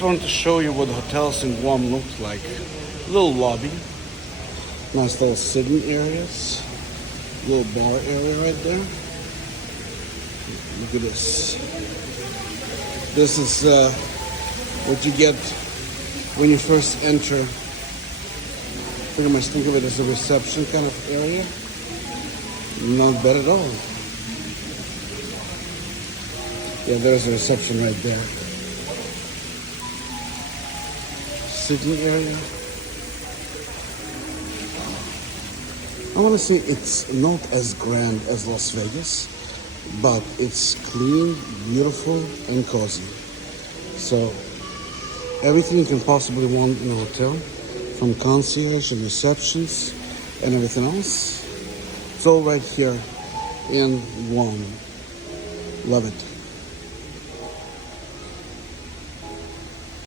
just wanted to show you what hotels in Guam look like. Little lobby, nice little sitting areas, little bar area right there. Look at this. This is what you get when you first enter. Pretty much think of it as a reception kind of area. Not bad at all. Yeah, there's a reception right there. Sitting area. I want to say it's not as grand as Las Vegas, but it's clean, beautiful, and cozy. So everything you can possibly want in a hotel, from concierge and receptions and everything else, it's all right here in Guam. Love it.